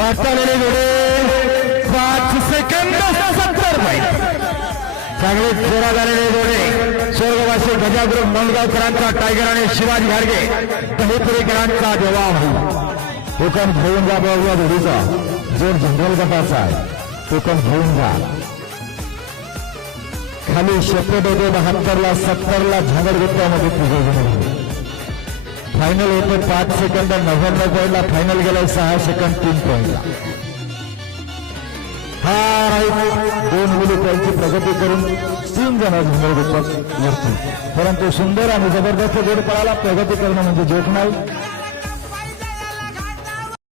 आलेले जोडे 5 second 70 point चांगले जोरात आलेले जोडे स्वर्गवासी गजाग्रुप मंगळकरांचा टायगर आणि शिवाजी घारगे दहीपुरीकरांचा जवाब टोकन घेऊन जा बाबा जोडीचा जोड जनरल गटाचा आहे टोकन घेऊन जा खाली शेपट होते 72 ला 70 ला झांगड गुप्तामध्ये फायनल होते 5 सेकंद 99 पॉईंटला फायनल गेलाय 6 सेकंद 3 पॉईंटला हा राईट 2 मुली त्यांची प्रगती करून 3 जण झुंबर गुप्तात वरती परंतु सुंदर आणि जबरदस्त जोड पळाला प्रगती करणं म्हणजे जोक नाही